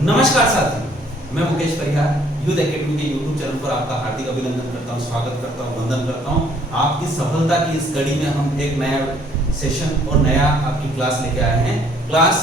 नमस्कार साथियों, मैं मुकेश परिहार यूथ एकेडमी के यूट्यूब चैनल पर आपका हार्दिक अभिनंदन करता हूं, स्वागत करता हूं, वंदन करता हूं। आपकी सफलता की इस कड़ी में हम एक नया सेशन और नया आपकी क्लास लेके आए हैं। क्लास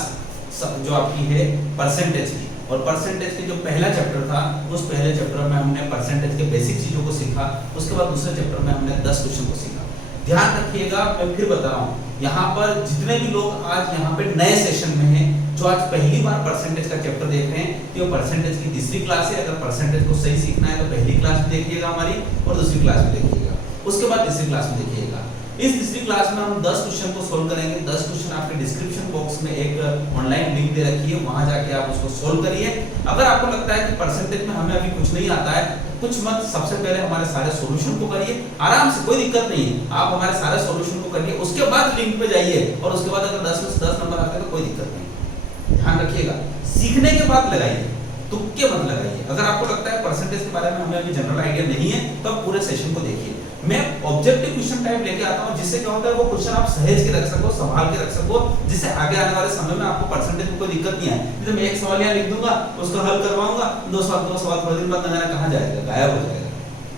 जो आपकी है परसेंटेज की, और परसेंटेज के जो पहला चैप्टर था उस पहले चैप्टर में हमने परसेंटेज के बेसिक चीजों को सीखा। उसके बाद दूसरे चैप्टर में हमने 10 क्वेश्चन को सीखा। ध्यान रखिएगा, मैं फिर बता रहा हूँ, यहाँ पर जितने भी लोग आज यहाँ पे नए सेशन में हैं, जो आज पहली बार परसेंटेज का चैप्टर देख रहे हैं, तो ये परसेंटेज की तीसरी क्लास है। अगर परसेंटेज को सही सीखना है तो पहली क्लास भी देखिएगा हमारी, और दूसरी क्लास भी देखिएगा, उसके बाद तीसरी क्लास में देखिएगा। इस तीसरी क्लास में हम 10 क्वेश्चन को सोल्व करेंगे। 10 क्वेश्चन आपके डिस्क्रिप्शन बॉक्स में एक ऑनलाइन लिंक दे रखी है, वहां जाके आप उसको सोल्व करिए। अगर आपको लगता है कि परसेंटेज में हमें अभी कुछ नहीं आता है, कुछ मत, सबसे पहले हमारे सारे सॉल्यूशन को करिए आराम से, कोई दिक्कत नहीं है। आप हमारे सारे सॉल्यूशन को करिए, उसके बाद लिंक पे जाइए, और उसके बाद अगर 10 में से 10 नंबर आते हैं तो कोई दिक्कत नहीं। ध्यान रखिएगा, सीखने के बाद लगाइए, तुक्के मत लगाइए। अगर आपको लगता है परसेंटेज के बारे में हमें अभी जनरल आइडिया नहीं है, तो आप पूरे सेशन को देखिए। मैं ऑब्जेक्टिव क्वेश्चन टाइप लेके आता हूं, जिससे क्या होता है वो क्वेश्चन आप सहेज के रख सको, संभाल के रख सको, जिससे आगे आने वाले समय में आपको परसेंटेज में कोई दिक्कत नहीं आए। जैसे मैं एक सवाल यहाँ लिख दूंगा, उसको हल करवाऊंगा, दो सवाल थोड़े दिन बाद न जाने कहां जाएगा, गायब हो जाएगा।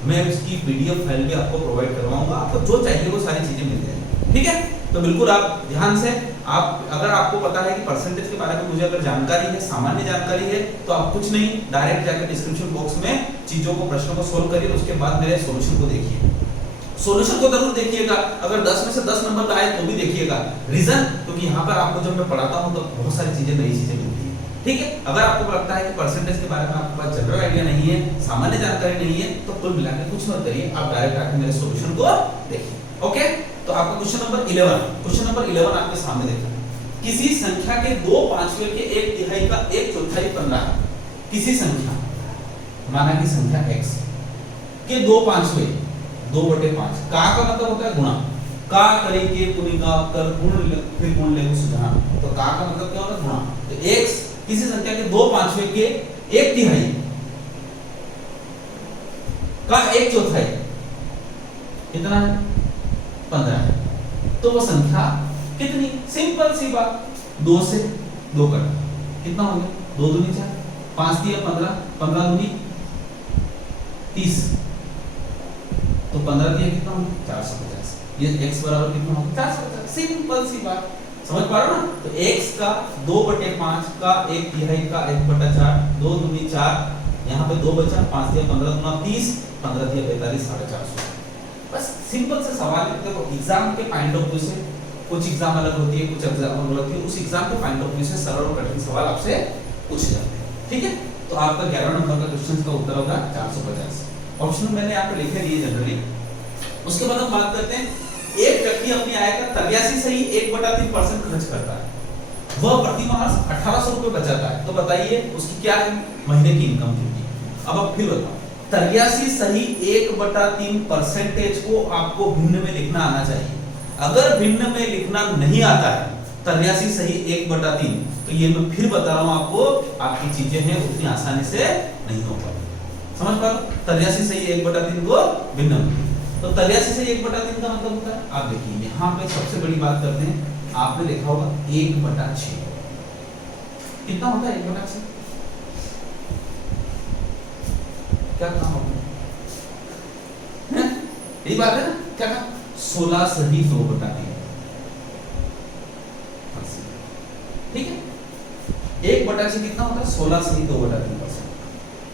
मैं उसकी पीडीएफ फाइल भी आपको प्रोवाइड करवाऊंगा, आपको जो चाहिए वो सारी चीजें मिल जाएंगी। ठीक है, तो बिल्कुल आप ध्यान से, आप अगर आपको पता है कि परसेंटेज के बारे में मुझे अगर जानकारी है, सामान्य जानकारी है, तो आप कुछ नहीं, डायरेक्ट जाकर डिस्क्रिप्शन बॉक्स में चीजों को, प्रश्नों को सोल्व करिए, उसके बाद मेरे सॉल्यूशन को देखिए। सॉल्यूशन को जरूर देखिएगा, अगर 10 में से 10 नंबर आए तो भी देखिएगा। रीजन, क्योंकि यहाँ पर आपको जब मैं पढ़ाता हूँ तो बहुत सारी चीजें, नई चीजें मिलती है। ठीक है, अगर आपको लगता है कि परसेंटेज के बारे में आपके पास जनरल आइडिया नहीं है, सामान्य जानकारी नहीं है, तो कुल मिलाकर कुछ मत करिए, आप डायरेक्ट आकर मेरे सॉल्यूशन को देखिए। ओके, तो आपका क्वेश्चन नंबर 11 आपके सामने देखा। किसी संख्या के 2/5 के 1/3 का 1/4 15 है। किसी संख्या, माना कि संख्या x के 2/5 2/5, का मतलब होता है गुणा, का करेंगे गुणिका कर गुण फिर गुण लेंगे सुधा, तो का मतलब क्या होता है गुणा। तो x किसी संख्या के 2/5 के 1/3 का 1/4 कितना है, 15 है। तो वो संख्या कितनी, सिंपल सी बात, 2 से 2 कटा, कितना हो गया, 2 दूनी 4, 5 दिया 15, 15 दूनी 30, तो 15 दिया कितना हो गया 450। ये x बराबर कितना हो गया 450, सिंपल सी बात, समझ पा रहे हो ना। तो x का 2/5 का 1/3 का 1/4, 2 दूनी 4, यहाँ पे 2 बचा, 5 दिया 15 दूना 30, 15 दिया 45, 450। बस सिंपल से सवाल। देखो एग्जाम के पॉइंट ऑफ व्यू से कुछ एग्जाम अलग होती है, कुछ एग्जाम अलग होती है, उस एग्जाम के पॉइंट ऑफ व्यू से सरल और कठिन सवाल आपसे पूछे जाते हैं। ठीक है, तो आपका 11 नंबर का क्वेश्चन का उत्तर होगा 450। ऑप्शन मैंने यहाँ पे लिखे दिए जनरली। उसके बाद हम बात करते हैं, एक व्यक्ति अपनी आय का 83 सही 1/3% खर्च करता है, वह प्रति माह 1800 रुपए बचाता है। तो बताइए उसकी क्या है, महीने की इनकम कितनी। अब आप फिर बताओ, 83 सही 1/3% को आपको भिन्न में लिखना आना चाहिए। अगर भिन्न में लिखना नहीं आता है 83 सही 1/3, तो ये मैं फिर बता रहा हूं आपको, आपकी चीजें हैं उतनी आसानी से नहीं हो पाती। समझ पा लो, 83 सही 1/3 को भिन्न में, तो 83 सही 1/3 का मतलब होता है, आप देखिए यहाँ पे सबसे बड़ी बात करते हैं, आपने देखा होगा 1/6 कितना होता है, 1/6 क्या काम होगा, यही बात है ना, क्या काम, 16 सही 2/3। ठीक है, 1/6 कितना होता है, 16 सही 2/3%।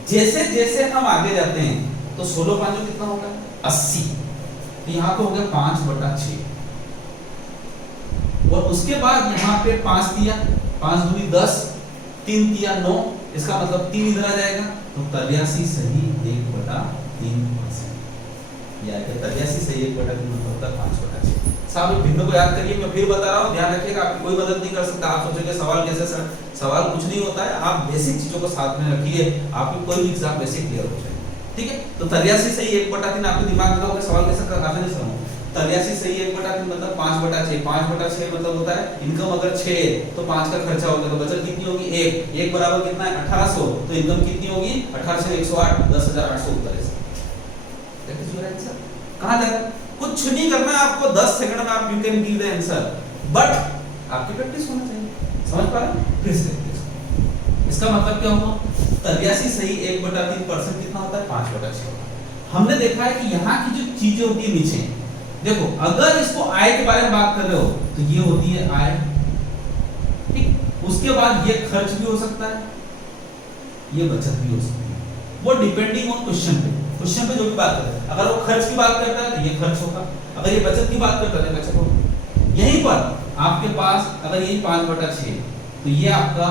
जैसे जैसे हम आगे जाते हैं तो 16 5 कितना होगा 80, तो यहाँ पे हो गया 5/6, और उसके बाद यहाँ पे 5 दिया, 5 दूनी 10, 3 दिया 9, इसका मतलब 3 इधर आ जाएगा, तो 83 सही 1/3%। या 83 सही 1/3 मतलब होता है 5/6। साहब भिन्न को याद करिए, मैं फिर बता रहा हूँ, ध्यान रखिएगा, आप कोई मदद नहीं कर सकता। आप सोचेंगे सवाल कैसे सर, सवाल कुछ नहीं होता है, आप बेसिक चीजों को साथ में रखिए, आपकी कोई भी एग्जाम बेसिक क्लियर हो जाएगा। ठीक है, तो 83 सही 1/3 आपके दिमाग में रखोगे, सवाल कैसे आसानी से समझो। 83 सही 1/3 मतलब 5/6, 5/6 मतलब होता है इनकम अगर 6 तो 5 का खर्चा होगा, तो बचत कितनी होगी 1 बराबर कितना है 1800, तो इनकम कितनी होगी 1800 108, 10,800 उत्तर है। कहां जा रहा है, कुछ नहीं करना है आपको, 10 सेकंड में आप you can give the answer, but आपकी प्रैक्टिस होना चाहिए। समझ पा रहे, फिर से इसका मतलब क्या होगा, 83 सही 1/3% कितना होता है, 5/6 होता है। हमने देखा है कि यहाँ की जो चीजें होती है नीचे, देखो अगर इसको आय के बारे में बात कर रहे हो तो ये होती है आय, ठीक। उसके बाद ये खर्च भी हो सकता है, ये बचत भी हो सकती है, वो डिपेंडिंग ऑन क्वेश्चन पे जो भी बात करता है। अगर वो खर्च की बात करता है तो ये खर्च होगा, अगर ये बचत की बात करता है तो बचत होगा। यहीं पर आपके पास अगर यही 5/6 तो ये आपका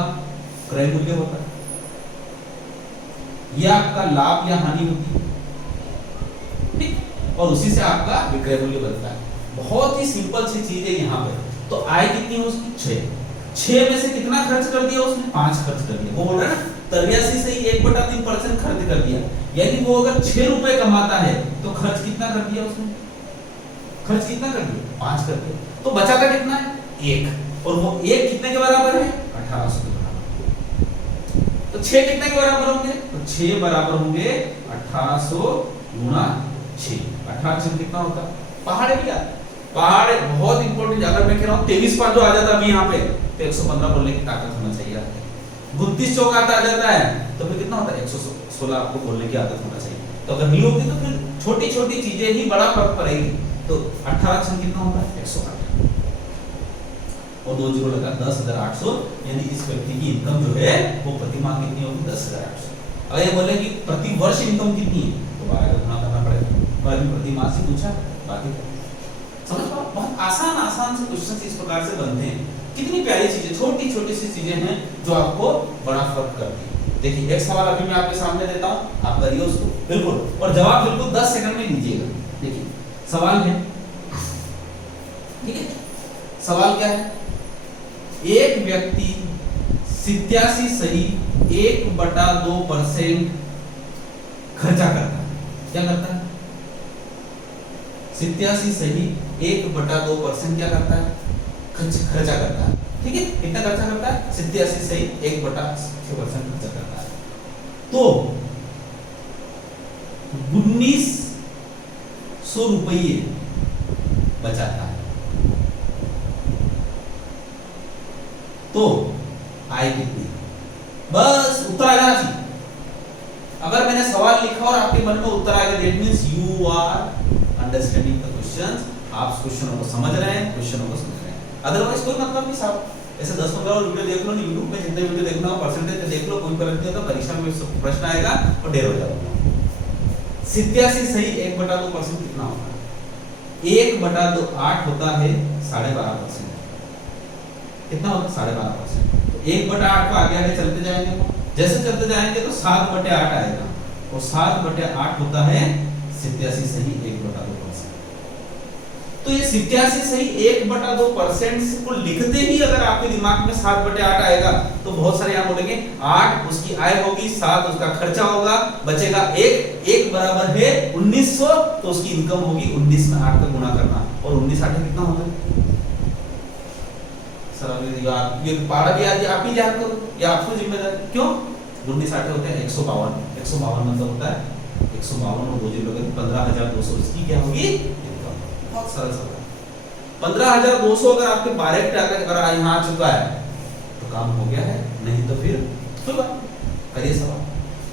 क्रय मूल्य होता है, ये आपका लाभ या हानि होती है, ठीक, और उसी से आपका विक्रय मूल्य बनता है। बहुत ही सिंपल सी चीज है यहाँ पे। तो आय कितनी है उसकी, 6 में से कितना खर्च कर दिया उसने, 5 खर्च कर दिया। वो बोल रहा है ना 83 से 1/3% खर्च कर दिया, यानी वो अगर 6 रुपए कमाता है तो खर्च कितना कर दिया उसने, खर्च कितना कर दिया, 5 कर दिया। तो बचाता कितना है, 1, और वो 1 कितने के बराबर है, 1800 के बराबर। तो 6 कितने के बराबर होंगे, तो 6 बराबर होंगे 1800 गुणा 6। 18 कितना होता है, पहाड़ भी यार, पहाड़ बहुत इंपॉर्टेंट। अगर मैं कह रहा हूँ 23/5 जो आ जाता अभी यहाँ पे तो 115 बोलने की ताकत होना चाहिए। 32 चौका आ जाता है तो फिर कितना होता है, 116 आपको बोलने की आदत होना चाहिए। तो अगर नहीं होगी तो फिर छोटी छोटी चीजें ही बड़ा फर्क पड़ेगी। तो 18 कितना होता है, 108, और 2 जीरो लगा 10,800, यानी इस व्यक्ति की इनकम जो है वो प्रति माह कितनी होगी, 10,800। अगर ये बोले कि प्रति वर्ष इनकम कितनी है तो 12 गुना करना पड़ेगा, और प्रति माह से पूछा, बाकी समझ पाओ। बहुत आसान से क्वेश्चन इस प्रकार से बनते हैं। कितनी प्यारी चीजें, छोटी छोटी सी चीजें हैं जो आपको बड़ा फर्क करती है। देखिए एक सवाल अभी मैं आपके सामने देता हूं, आप करिए उसको बिल्कुल, और जवाब बिल्कुल 10 सेकंड में दीजिएगा। देखिए सवाल है, ठीक है, सवाल क्या है, एक व्यक्ति 87 सही 1/2% खर्चा करता है। क्या करता है, 87 सही 1/2% क्या करता है, खर्चा करता है, ठीक है। कितना खर्चा करता है, 87 सही 1/6% खर्चा करता है। तो 1900 रुपये बचाता है। तो आय कितनी, बस उत्तर आ जाना चाहिए। अगर मैंने सवाल लिखा और आपके मन में उत्तर आ गया, that means you are understanding the questions, आप क्वेश्चनों को समझ रहे हैं, क्वेश्चनों को समझ रहे हैं। अदरवाइज कोई मतलब नहीं साहब, ऐसे 10-15 वीडियो देख लो, YouTube पे जितने वीडियो देखना हो परसेंटेज देख लो, कोई फर्क नहीं होता। परीक्षा में प्रश्न आएगा और ढेर हो जाएगा। 87 सही 1/2% कितना होता है, 1/8 होता है 12.5%। कितना होता है, 12.5%। तो 1/8 को आगे आगे चलते जाएंगे, जैसे चलते जाएंगे तो 7/8 आएगा, और 7/8 होता है 87 सही 1/2%। तो ये 87 सही 1/2% को लिखते ही अगर आपके दिमाग में 7/8 आएगा तो बहुत सारे यहाँ बोलेंगे 8 उसकी आय होगी, 7 उसका खर्चा होगा, बचेगा 1 बराबर है 1900, तो उसकी इनकम होगी 19 में 8 का गुणा करना, और 19 8 कितना होता है सर, ये पारा भी आज आप ही याद करो, ये आपको जिम्मेदारी। क्यों, 19 8 होते हैं 152, 152 मतलब होता है 152 और 2 जीरो लगे 15,200, इसकी क्या होगी, बहुत सरल सवाल। 15,200 अगर आपके डायरेक्ट अगर यहाँ आ चुका है तो काम हो गया है, नहीं तो फिर कोई बात करिए सवाल।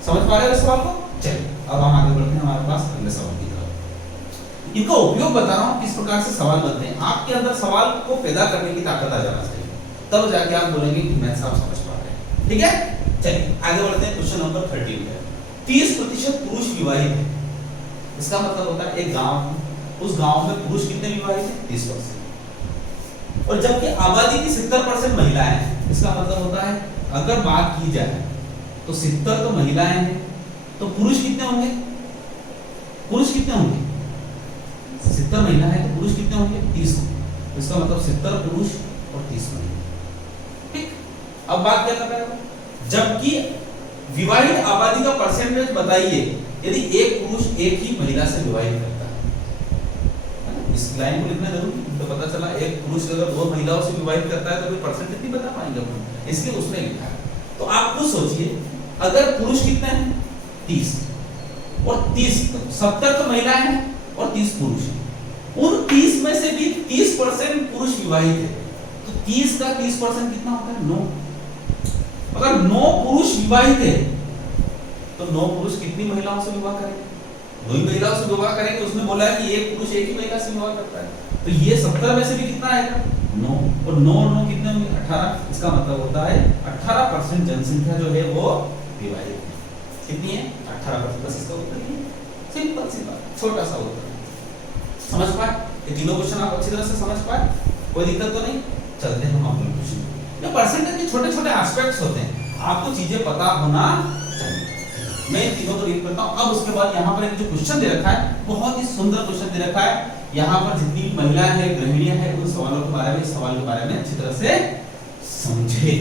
समझ पा रहे हो इस सवाल को, चलिए अब हम आगे बढ़ते हैं हमारे पास अगले सवाल की तरफ। इनका उपयोग बता रहा हूँ किस प्रकार से सवाल बनते हैं। आपके अंदर सवाल को पैदा करने की ताकत आ जाना चाहिए, तब जाके आप बोलेंगे कि मैथ्स आप समझ पा रहे हैं, ठीक है। चलिए आगे बढ़ते हैं, क्वेश्चन नंबर 13 है। 30% पुरुष विवाहित है, इसका मतलब होता है एक गांव, उस गांव में पुरुष कितने विवाहित हैं, 30%, और जबकि आबादी की 70% महिलाएं हैं। इसका मतलब होता है अगर बात की जाए तो 70 तो महिलाएं हैं, तो पुरुष कितने होंगे, पुरुष कितने होंगे, 70 महिला है तो पुरुष कितने होंगे, 30। इसका मतलब 70 पुरुष और 30 महिला, ठीक। अब बात क्या कर रहे हो, जबकि विवाहित आबादी का परसेंटेज बताइए, यदि एक पुरुष एक ही महिला से विवाहित करता है, इस लाइन को लिखना जरूरी, तो पता चला एक पुरुष अगर 2 महिलाओं से विवाहित करता है तो फिर परसेंटेज नहीं बता पाएंगे अपन, इसलिए उसने लिखा है। तो आप खुद सोचिए, अगर पुरुष कितने हैं 30, और 30 70 तो महिलाएं हैं और 30 पुरुष हैं, उन 30 में से भी 30% पुरुष विवाहित है, तो 30 का 30% कितना होता है, 9, अगर 9 पुरुष विवाहित है तो 9 पुरुष कितनी महिलाओं से विवाह करेंगे? 2 ही महिलाओं से विवाह करेंगे। उसने बोला है कि एक पुरुष एक ही महिला से विवाह करता है, तो ये 70 में से भी कितना आएगा? 9। और 9 कितने होंगे? 18। इसका मतलब होता है 18% जनसंख्या जो है वो विवाहित है। कितनी है? 18%। बस इसका उत्तर ही सिंपल सी बात, छोटा सा उत्तर। समझ पाए? ये तीनों क्वेश्चन आप अच्छी तरह से समझ पाए? कोई दिक्कत तो नहीं? चलते हैं हम अगले क्वेश्चन। ये परसेंटेज के छोटे-छोटे एस्पेक्ट्स होते हैं, आपको चीजें पता होना चाहिए। मैं तीनों को रीड करता हूं। अब उसके बाद यहाँ पर एक जो क्वेश्चन दे रखा है, बहुत ही सुंदर क्वेश्चन दे रखा है। यहाँ पर जितनी महिलाएं हैं, गृहिणियां हैं, उन सवालों के बारे में, इस सवाल के बारे में अच्छी तरह से समझे।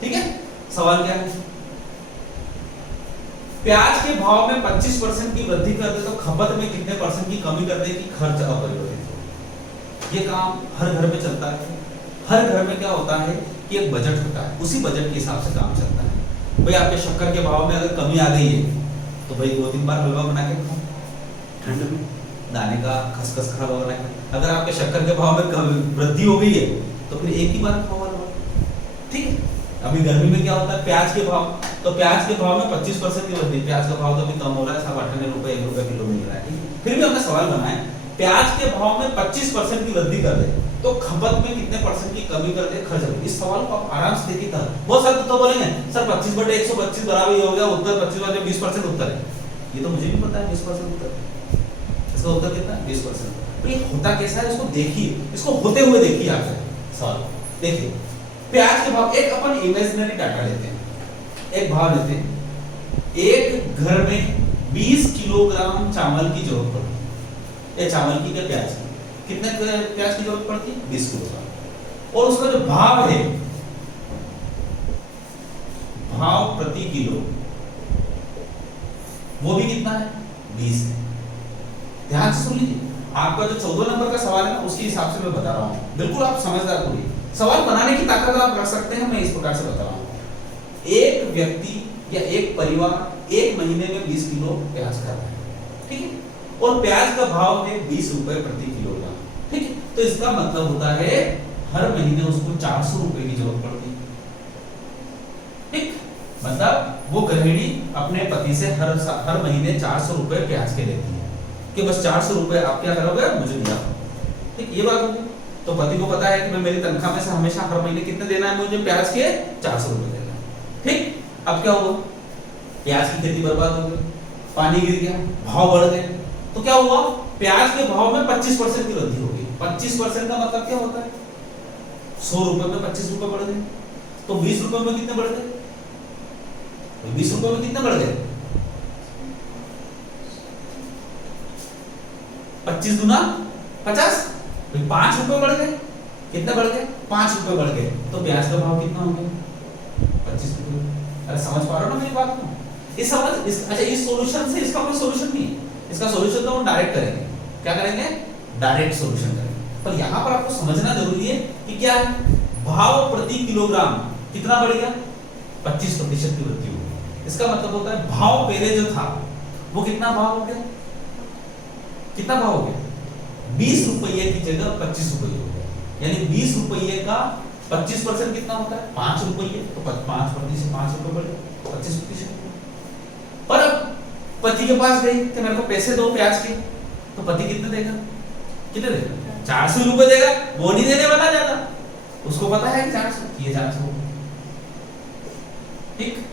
ठीक है? सवाल क्या है? प्याज के भाव में 25% की वृद्धि कर दे तो खपत में कितने % की कमी कर दे कि खर्च अपरिवर्तित हो? ये काम हर घर में चलता है। हर घर में क्या होता है कि एक बजट होता है, उसी बजट के हिसाब से काम चलता है। भाई आपके शक्कर के भाव में अगर कमी आ गई है तो भाई 2-3 बार हलवा बना के खाओ ठंड में, दाने का खसखस का हलवा बना के। अगर आपके शक्कर के भाव में वृद्धि हो गई है तो फिर एक ही बार खाओ हलवा। ठीक है? अभी गर्मी में क्या होता है, प्याज के भाव, तो प्याज के भाव में 25% की वृद्धि। प्याज का भाव तो अभी कम हो रहा है, 98 रुपए 1 रुपए किलो मिल रहा है। फिर भी हमने सवाल बनाया, प्याज के भाव में 25% की वृद्धि कर दे तो खपत में कितने % की कमी कर दे खर्च में? इस सवाल को आप आराम से देखिए। बहुत सारे तो बोलेंगे सर 25/125 बराबर ही हो गया उत्तर, 25/20% उत्तर है। ये तो मुझे भी पता है 20% उत्तर है। इसका उत्तर कितना है? 20%। तो ये होता कैसा है, इसको देखिए, इसको होते हुए देखिए। आप सवाल देखिए, प्याज के भाव, एक अपन इमेजिनरी डाटा लेते हैं, एक भाव लेते हैं। एक घर में 20 किलोग्राम चावल की जरूरत पड़ती है। ये चावल की क्या, प्याज की कितने प्याज की जरूरत पड़ती है? 20 किलोग्राम। और उसका जो भाव है, भाव प्रति किलो, वो भी कितना है? 20 है। ध्यान से सुन लीजिए, आपका जो 14 नंबर का सवाल है उसके हिसाब से मैं बता रहा हूं। बिल्कुल आप समझदार होइए, सवाल बनाने की ताकत आप रख सकते हैं। मैं इस प्रकार से बता रहा हूं, एक व्यक्ति या एक परिवार एक महीने में 20 किलो प्याज खा रहा है। ठीक है? और प्याज का भाव है 20 रुपए प्रति किलोग्राम। ठीक है? तो इसका मतलब होता है हर महीने उसको 400 रुपए की जरूरत पड़ती है। ठीक? मतलब वो गृहिणी अपने पति से हर महीने 400 रुपए प्याज के लेती है कि बस 400 रुपए आप क्या करोगे, मुझे दिया। ठीक? ये बात होगी। तो पति को पता है कि मैं मेरी तनख्वाह में से हमेशा हर महीने कितने देना है मुझे? प्याज के 400 रुपए देना है। ठीक? अब क्या हुआ? प्याज की खेती बर्बाद हो गई, पानी गिर गया, भाव बढ़ गए, तो क्या हुआ? प्याज के भाव में 25% की वृद्धि हो गई। 25% का मतलब क्या होता है? 100 रुपए में 25 रुपए बढ़ गए, तो 20 रुपए में कितने बढ़ गए? 20 रुपए में कितने बढ़ गए? 25 गुना 50, 5 रुपए बढ़ गए। कितने बढ़ गए? 5 रुपए बढ़ गए। तो प्याज का भाव कितना हो गया? 25 रुपए। अरे समझ पा रहे हो ना मेरी बात को? अच्छा, इस सॉल्यूशन से इसका कोई सॉल्यूशन नहीं है। इसका सॉल्यूशन तो हम डायरेक्ट करेंगे। क्या करेंगे? डायरेक्ट सॉल्यूशन करेंगे। पर यहाँ पर आपको समझना जरूरी है कि क्या है, भाव प्रति किलोग्राम कितना बढ़ गया? 25% की वृद्धि हो गई। इसका मतलब होता है भाव पहले जो था वो कितना भाव हो गया? कितना भाव हो गया? 20 रुपये की जगह 25 रुपये हो गया। यानी 20 रुपये का 25% कितना होता है? 5 रुपये। तो 5% से 5 रुपये बढ़ गए, 25%। पर अब पति के पास गई कि मेरे को पैसे दो प्याज के, तो पति कितने देगा? कितने देगा? 400 रुपए देगा। वो नहीं देने वाला ज्यादा, उसको पता है कि 400 ये 400। ठीक?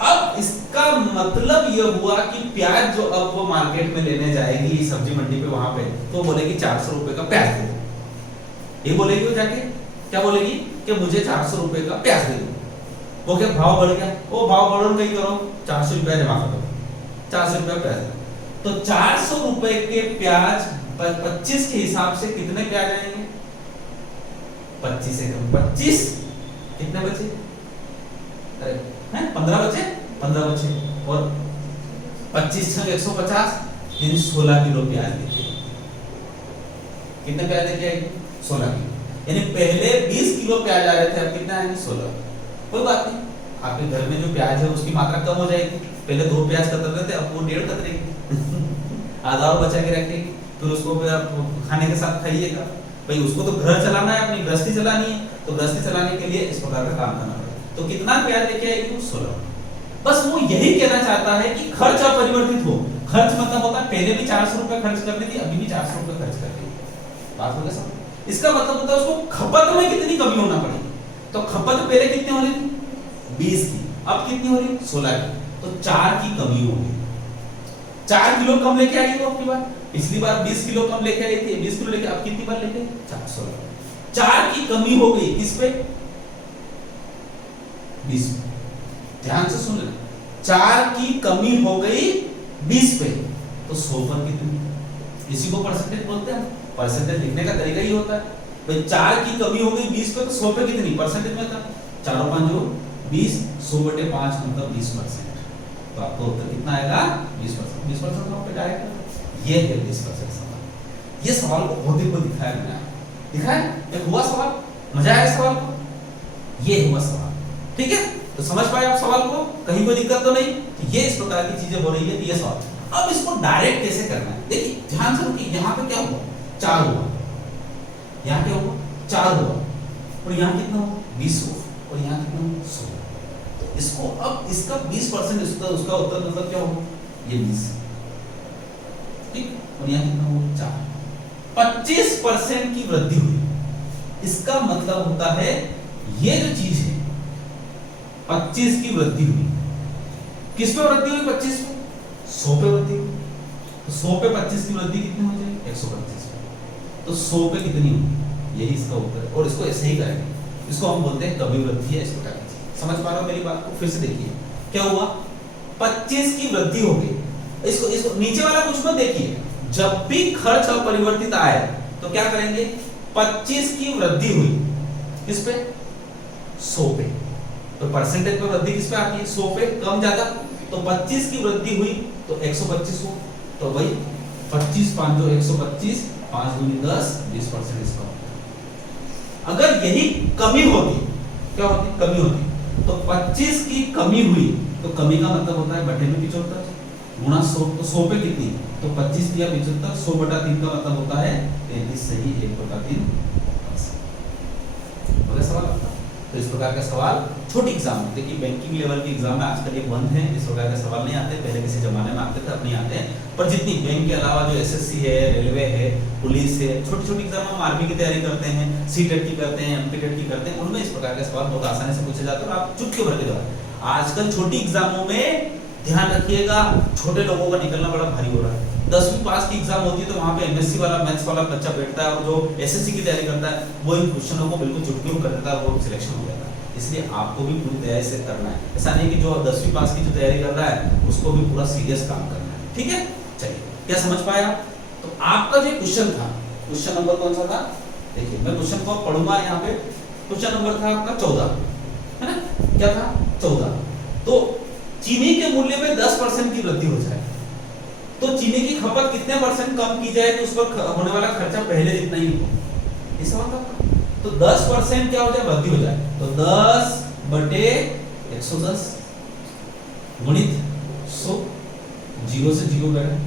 अब इसका मतलब यह हुआ कि प्याज जो अब वो मार्केट में लेने जाएगी सब्जी मंडी पे, वहां पे तो बोलेगी 400 रुपए का प्याज दे दो। ये बोलेगी वो जाके, क्या बोलेगी कि मुझे 400 रुपए का प्याज दे दो। वो क्या भाव बढ़ गया? वो भाव बढ़ो कहीं करो, 400 रुपया जमा कर दो, 400 रुपया प्याज। तो 400 रुपए के प्याज 25 के हिसाब से कितने प्याज आएंगे? 25 से कम 25 कितने बचे? अरे हैं 15 बचे, 15 बचे। और 25 × 150 यानी 16 किलो प्याज लेके। कितने प्याज लेके आएगी? 16 किलो। यानी पहले 20 किलो प्याज आ रहे थे, अब कितना आएंगे? 16। कोई बात नहीं, आपके घर में जो प्याज है उसकी मात्रा कम हो जाएगी। पहले 2 प्याज कतर रहे थे, अब वो 1.5 कतरेगी। आधा और बचा के रखेगी, फिर उसको आप खाने के साथ खाइएगा। भाई उसको तो घर चलाना है, अपनी गृहस्थी चलानी है, तो गृहस्थी चलाने के लिए इस प्रकार का काम करना पड़ेगा। तो कितना रुपया लेके आएगी वो 16। बस वो यही कहना चाहता है कि खर्च अपरिवर्तित हो। खर्च मतलब होता है पहले भी 400 रुपए खर्च कर रही थी, अभी भी 400 रुपए खर्च कर रही है। बात हो गया समझ? इसका मतलब होता है उसको खपत में कितनी कमी होना पड़ेगी। तो खपत पहले कितनी हो रही थी 20 की, अब कितनी हो रही 16 की, तो 4 की कमी होगी। 4 किलो कम लेके आई वो अपनी बार, पिछली बार 20 किलो कम लेके आई थी, 20 किलो लेके अब कितनी बार लेके 416। 4 की कमी हो गई किस पे 20। ध्यान से सुन लेना, 4 की कमी हो गई 20 पे, तो 100 पर कितनी, इसी को परसेंटेज बोलते हैं। परसेंटेज लिखने का तरीका ही होता है भाई 4 की कमी हो गई 20 पे, तो 100 पे कितनी परसेंटेज में था 4 और 5 20, 100/5 मतलब 20%। तो आपको उत्तर कितना आएगा 20%। 20% तो पे डायरेक्ट ये है 20% सवाल। ये सवाल को होते हुए दिखाया मैंने, दिखाया एक हुआ सवाल, मजा आया सवाल को, ये हुआ सवाल। ठीक है, तो समझ पाए आप सवाल को, कहीं कोई दिक्कत तो नहीं। तो ये इस प्रकार की चीजें हो रही है, ये सवाल। अब इसको डायरेक्ट कैसे करना है, देखिए ध्यान से रुकिए। यहाँ पे क्या हुआ 4 हुआ, यहाँ क्या हुआ 4 हुआ, और यहाँ कितना हुआ 20 हुआ, और यहाँ कितना हुआ 100। तो इसको अब इसका 20% उसका उत्तर मतलब क्या होगा ये 20, ठीक, और यहाँ कितना हुआ 4। 25% की वृद्धि हुई। इसका मतलब होता है ये जो चीज है 25 की वृद्धि हुई, किस पे वृद्धि हुई 25 पे 100 पे वृद्धि हुई। तो 100 पे 25 की वृद्धि कितनी हो जाएगी 125 पे, तो 100 पे कितनी होगी, यही इसका उत्तर है। और इसको ऐसे ही करेंगे, इसको हम बोलते हैं कमी वृद्धि है। इस प्रकार की चीज समझ पा रहे हो मेरी बात को, फिर से देखिए क्या हुआ 25 की वृद्धि हो गई। इसको इसको नीचे वाला कुछ मत देखिए, जब भी खर्च अपरिवर्तित आए तो क्या करेंगे 25 की वृद्धि हुई किस पे 100 पे, तो परसेंटेज पे वृद्धि किस पे आती है 100 पे, कम ज्यादा, तो 25 की वृद्धि हुई तो 125 हो, तो भाई 25 5 जो 125, 5 दूनी 10, 20% इसका। अगर यही कमी होती, क्या होती कमी होती, तो 25 की कमी हुई, तो कमी का मतलब होता है बटे में 75 गुणा 100, तो 100 पे कितनी, तो 25 दिया 75, 100/3 का मतलब होता है 33 सही 1/3। बड़ा सवाल आपका। तो इस प्रकार का सवाल छोटी एग्जाम, देखिए बैंकिंग लेवल की एग्जाम में आजकल ये बंद है, इस प्रकार के सवाल नहीं आते, पहले किसी जमाने में आते थे, अब नहीं आते हैं। पर जितनी बैंक के अलावा जो एसएससी है, रेलवे है, पुलिस है, छोटी छोटी एग्जाम हम आर्मी की तैयारी करते हैं, सीटेट की करते हैं, एमपीटेट की करते हैं, उनमें इस प्रकार के सवाल बहुत आसानी से पूछे जाते हैं और आप चुटकी भर के दो। आजकल छोटी एग्जामों में ध्यान रखिएगा, छोटे लोगों का निकलना बड़ा भारी हो रहा है। 10वीं पास की एग्जाम होती है तो वहां पे एमएससी वाला मैथ्स वाला बच्चा बैठता है और जो एसएससी की तैयारी करता है वो इन क्वेश्चनों को बिल्कुल चुटकियों कर देता है, वो सिलेक्शन हो जाता है। इसलिए आपको भी पूरी तैयारी से करना है, ऐसा नहीं कि जो 10वीं पास की जो तैयारी कर रहा है उसको भी पूरा सीरियस काम करना है। ठीक है, चलिए क्या समझ पाया। तो आपका जो क्वेश्चन था, क्वेश्चन नंबर कौन सा था, देखिए मैं क्वेश्चन को पढ़ूंगा। यहाँ पे क्वेश्चन नंबर था आपका 14, है ना, क्या था 14। तो चीनी के मूल्य में 10% की वृद्धि हो जाए तो चीनी की खपत कितने % कम की जाए कि उस पर होने वाला खर्चा पहले जितना ही हो, ये सवाल था। तो 10% क्या हो जाए वृद्धि हो जाए, तो 10/110 गुणित 100, 0 से 0 गए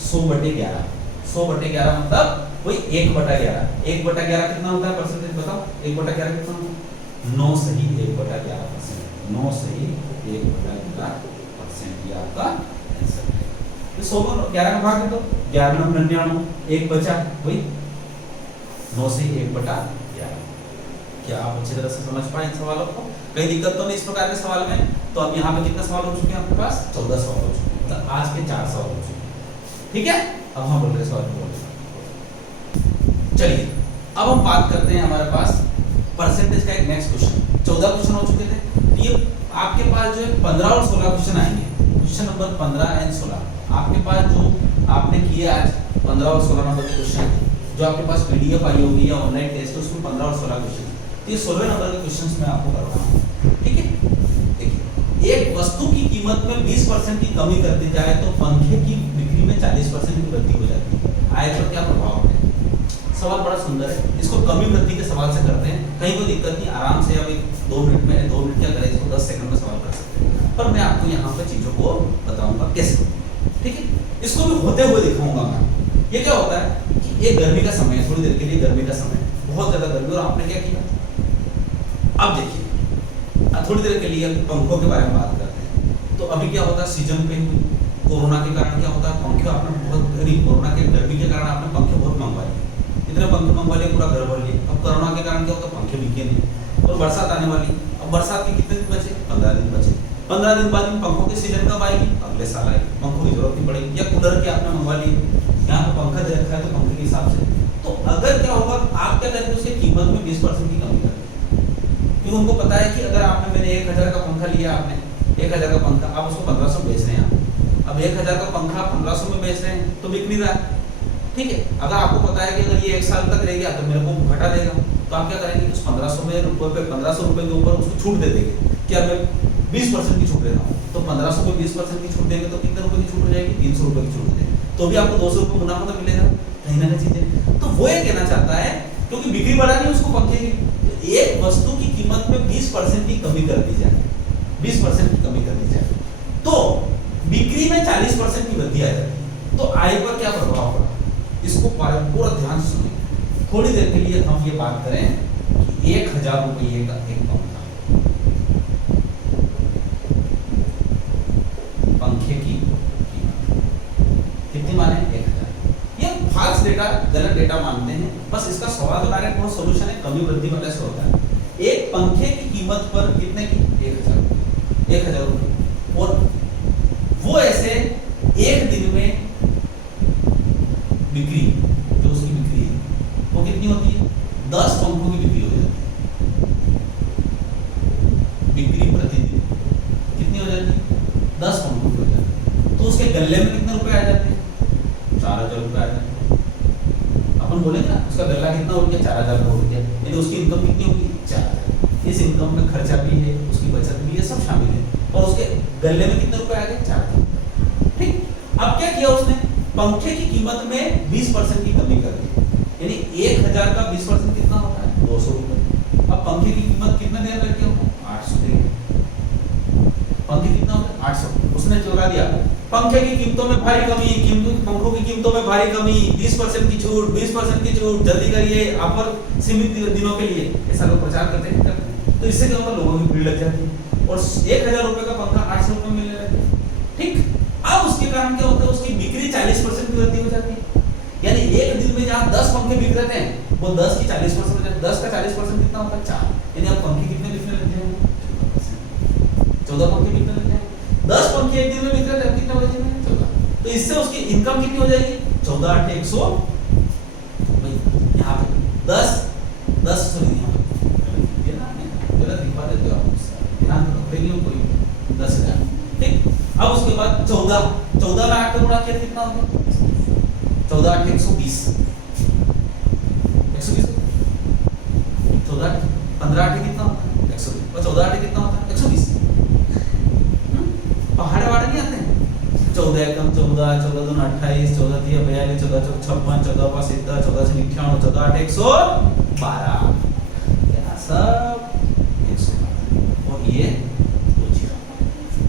100/11, 100/11 मतलब वही 1/11। 1/11 कितना होता है परसेंटेज बताओ, 1/11 कितना होता है 9 सही 1/11%, 9 सही 1/11%, ये आपका आंसर है। तो 100 को 11 में भाग दे दो, 11 में 99, 1 बचा वही 9 से 1/11। क्या आप अच्छी तरह से समझ पाए इन सवालों को, कहीं दिक्कत तो नहीं इस प्रकार के सवाल में। तो अब यहाँ पे कितने सवाल हो चुके हैं आपके पास 14 सवाल हो चुके हैं, मतलब आज के 4 सवाल हो चुके हैं। ठीक है, अब हम बोल रहे सवाल चलिए अब हम बात करते हैं हमारे पास परसेंटेज का एक नेक्स्ट क्वेश्चन। 14 क्वेश्चन हो चुके थे, ये आपके पास जो है 15 और 16 क्वेश्चन आएंगे। क्वेश्चन नंबर 15 एंड 16 आपके पास जो आपने किए आज 15 और 16 नंबर के क्वेश्चन, जो आपके पास पीडीएफ आई होगी या ऑनलाइन टेस्ट है उसमें 15 और 16 क्वेश्चन, तो ये 16 नंबर के क्वेश्चंस मैं आपको करवा रहा हूं। ठीक है, देखिए एक वस्तु की कीमत में 20% की कमी कर दी जाए तो पंखे की बिक्री में 40% की वृद्धि हो जाती है। आय पर क्या प्रभाव है। सवाल बड़ा सुंदर है, इसको कमी वृद्धि के सवाल से करते हैं, कहीं कोई दिक्कत नहीं, आराम से अभी 2 मिनट क्या करें, इसको 10 सेकंड में सवाल कर सकते हैं। पर मैं आपको यहाँ पे चीजों को बताऊंगा कैसे। ठीक है, इसको भी होते हुए दिखाऊंगा मैं। ये क्या होता है कि ये गर्मी का समय है, थोड़ी देर के लिए गर्मी का समय, बहुत ज्यादा गर्मी, और आपने क्या किया, अब देखिए थोड़ी देर के लिए पंखों के बारे में बात करते हैं। तो अभी क्या होता है, सीजन पे कोरोना के कारण क्या होता है, पंखे आपने बहुत, कोरोना के गर्मी के कारण आपने पंखे बहुत मंगवा लिए, इतने पंखे मंगवा लिए, पूरा घर भर लिए। अब कोरोना के कारण क्या होता है, पंखे बिके नहीं, और बरसात आने वाली। अब बरसात के कितने दिन बचे, 15 दिन बचे। 15 दिन बाद इन पंखों की सीजन कब आएगी, अगले साल आएगी, पंखों की जरूरत नहीं पड़ेगी। या कूलर की आपने मंगवा ली, यहाँ पे पंखा दे रखा है तो पंखे के हिसाब से, तो अगर क्या होगा, आप क्या करेंगे, उसकी कीमत में 20% की कमी करेंगे, क्योंकि उनको पता है कि अगर आपने, मैंने 1000 का पंखा लिया, आपने 1000 का पंखा, आप उसको 1500 बेच रहे हैं। अब 1000 का पंखा 1500 में बेच रहे हैं तो बिक नहीं रहा है, ठीक है। अगर आपको पता है कि अगर ये 1 साल तक रह गया तो मेरे को घटा देगा, तो आप क्या करेंगे, उस 1500 में रुपए पे 1500 रुपए के ऊपर उसको छूट दे देंगे। क्या मैं 20% की छूट दे रहा हूँ, तो 1500 को 20% की छूट देंगे तो कितने रुपए की छूट हो जाएगी, 300 रुपए की छूट हो जाएगी, तो भी आपको 200 रुपए मुनाफा तो मिलेगा कहीं ना कहीं चीजें। तो वो ये कहना चाहता है, क्योंकि बिक्री बढ़ानी है उसको पंखे की, एक वस्तु की कीमत में 20% की कमी कर दी जाए, 20% की कमी कर दी जाए, तो बिक्री में 40% की वृद्धि आ जाती, तो आय पर क्या प्रभाव पड़ा, इसको पूरा ध्यान से सुनिए। थोड़ी देर के लिए हम ये बात करें कि 1000 रुपये का एक पंखा, पंखे की कीमत कितनी माने, 1000। ये फाल्स डेटा, गलत डेटा मानते हैं, बस इसका सवाल तो डायरेक्ट बहुत सॉल्यूशन है, कमी वृद्धि वाले से होता है। एक पंखे की कीमत पर कितने की, 1000 रुपये, और वो ऐसे एक दिन में बिक्री, जो उसकी बिक्री है वो कितनी होती है, 10 पंखों की बिक्री हो जाती है। बिक्री प्रतिदिन कितनी हो जाती है, 10 पंखों की हो जाती है, तो उसके गल्ले में कितने रुपए आ जाते हैं, 4000 रुपए आ जाते हैं। अपन बोलेंगे ना उसका गल्ला कितना हो गया, 4000 का हो गया, यानी उसकी इनकम कितनी होगी, 4000। इस इनकम में खर्चा भी है, उसकी बचत भी है, सब शामिल है, और उसके गल्ले में कितने रुपए आ गए, 4000। ठीक, अब क्या किया उसने, पंखे की कीमत में 20% की कमी कर दी, यानी 1000 का 20% कितना होता है, 200 रुपए। अब पंखे की कीमत कितना देने लगे हो, 800 देंगे। पंखे कितना होता है, 800, उसने चुरा दिया। पंखे की कीमतों में भारी कमी, पंखों की कीमतों में भारी कमी, 20% की छूट, 20% की छूट, जल्दी करिए, ऑफर सीमित दिनों के लिए, ऐसा लोग प्रचार करते हैं। तो इससे क्या होता है, लोगों की भीड़ लग जाती है, और 1000 रुपए का पंखा 800 रुपए मिलने लगे। ठीक, अब उसके कारण क्या होता है, उसकी बिक्री 40% की वृद्धि हो जाती है, यानी एक दिन में जहां 10 पंखे बिक रहे थे वो 10 की 40% हो जाती है। 10 का 40% कितना होता है, 4, यानी अब पंखे कितने बिकने लगे हैं, 14 पंखे बिकने लगे हैं। 10 पंखे एक दिन में बिक रहे थे, कितने बजे में, 14, तो इससे उसकी इनकम कितनी हो जाएगी, 14 8 100, यहाँ पे 10 सॉरी ये ना गलत लिखवा देते हो आप, ध्यान रखो कोई 10,000। ठीक, अब उसके बाद 14 में 8 का गुणा किया कितना होगा, 14 8 120, 14 15 8 कितना होता है, 120, और 14 8 कितना होता है, 120। पहाड़े वाड़े नहीं आते हैं, 14 एकम 14, 14 दूनी 28, 14 तिया 42, 14 चौक 56, 14 पाँच 70, 14 से 98, 14 8 112, क्या सब 112, और ये 2 जीरो।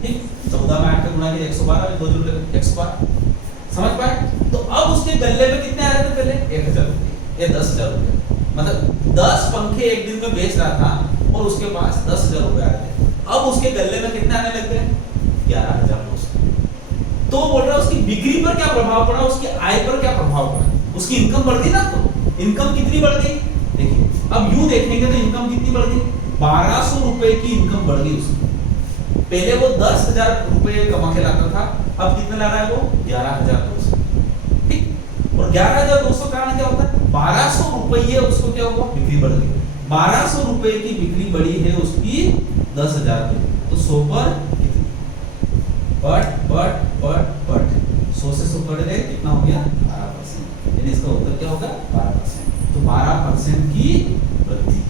ठीक, 14 में 8 का गुणा किया 112, 2 जीरो 112, समझ पाए। तो अब उसके गल्ले में कितने आ रहे थे पहले, 1000 रुपए, ये 10,000 रुपए, मतलब 10 पंखे एक दिन में बेच रहा था और उसके पास 10,000 रुपए आ रहे थे। अब उसके गल्ले में कितने आने लग गए, 11,200। तो बोल रहा है उसकी बिक्री पर क्या प्रभाव पड़ा, उसकी आय पर क्या प्रभाव पड़ा, उसकी इनकम बढ़ गई ना। तो इनकम कितनी बढ़ गई, देखिए अब यूं देखेंगे तो इनकम कितनी बढ़ गई, 1200 रुपए की इनकम बढ़ गई उसकी। पहले वो 10,000 रुपए कमा के लाता था, अब कितने ला रहा है वो, 11,200। ठीक, और 11,200 कारण क्या होता है, 1200 रुपये उसको क्या हुआ, बिक्री बढ़ गई। 1200 रुपए की बिक्री बढ़ी है उसकी 10,000 पे, तो 100 पर बट 100 से 100 कट गए, कितना हो गया, 12%, यानी इसका उत्तर क्या होगा, 12%। तो 12% की वृद्धि।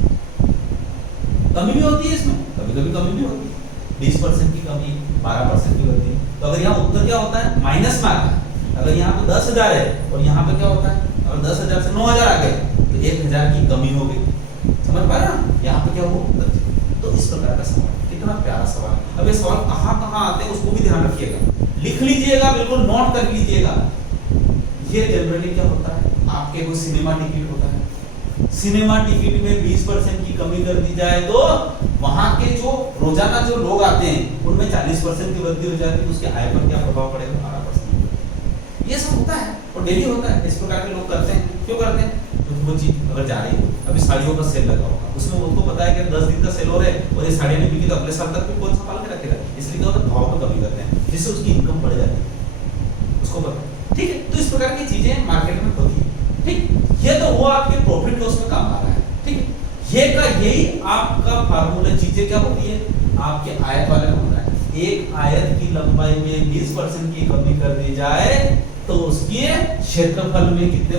कमी भी होती है इसमें, कभी-कभी कमी भी होती है, 20% की कमी, 12% की वृद्धि। तो अगर यहाँ उत्तर क्या होता है, माइनस में आता है। अगर यहाँ पे 10,000 है और यहाँ पे क्या होता है, अगर 10,000 से 9,000 आ गए तो 1,000 की कमी हो गई, समझ पा रहे ना, यहाँ पे क्या हुआ। तो इस प्रकार का सवाल, कितना प्यारा सवाल। अब ये सवाल कहाँ आते हैं उसको भी ध्यान रखिएगा, लिख लीजिएगा, बिल्कुल नोट कर लीजिएगा। ये जनरली क्या होता है, आपके कोई सिनेमा टिकट होता है, सिनेमा टिकट में 20% की कमी कर दी जाए तो वहां के जो रोजाना जो लोग आते हैं उनमें 40% की वृद्धि हो जाती है, तो उसके आय पर क्या प्रभाव पड़ेगा? 12%। ये सब होता है और डेली होता है। इस प्रकार के लोग करते हैं। क्यों करते हैं? क्योंकि वो चीज अगर जा रही है, अभी साड़ियों का सेल लगा होगा, उसमें उनको पता है कि 10 दिन का सेल हो रहा है और ये साड़ियां नहीं बिकी तो अगले साल तक भी कौन सा पाल के रखेगा, इसलिए क्या होता है भाव में कमी करते हैं, जिससे उसकी इनकम बढ़ जाती है, उसको पता। ठीक है, तो इस प्रकार की चीजें मार्केट में होती है। ठीक, ये तो वो आपके प्रॉफिट लॉस में काम आ रहा है। ठीक है, ये का यही आपका फार्मूला। चीजें क्या होती है आपके आयत वाले में होता है। एक आयत की लंबाई में 20% की कमी कर दी जाए तो उसके क्षेत्रफल में कितने,